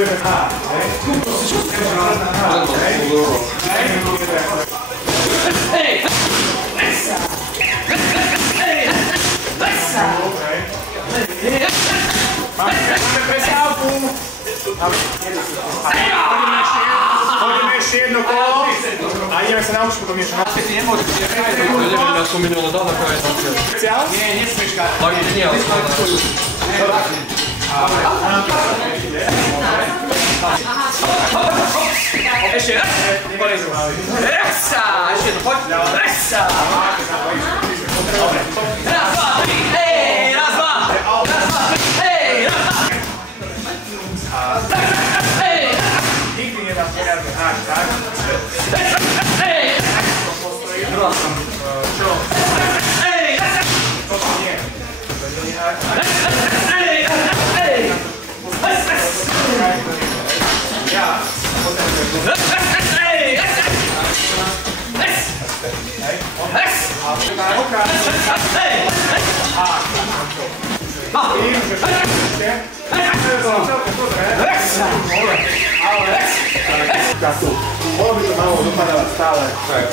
spróbujemy tak. Hej! Mamy presałku. Chodzimy jeszcze jedno koło, a idziemy sobie nauczyć, bo to mieszamy. Ty nie możesz, nie wiem, na 100 milionów dolarów Specjal? nie smieszka. Nie, Jeszcze raz. Ressa! Jeszcze jedno, chodź. Ressa! Raz, dwa, trzy. Hej! Raz, dwa. Raz, dwa, trzy. Hej! Raz, dwa. Hej! Nigdy nie dam pojawy. Tak. Hej! Hej! To nie. Hej! Ja. Może to mało dopada stale.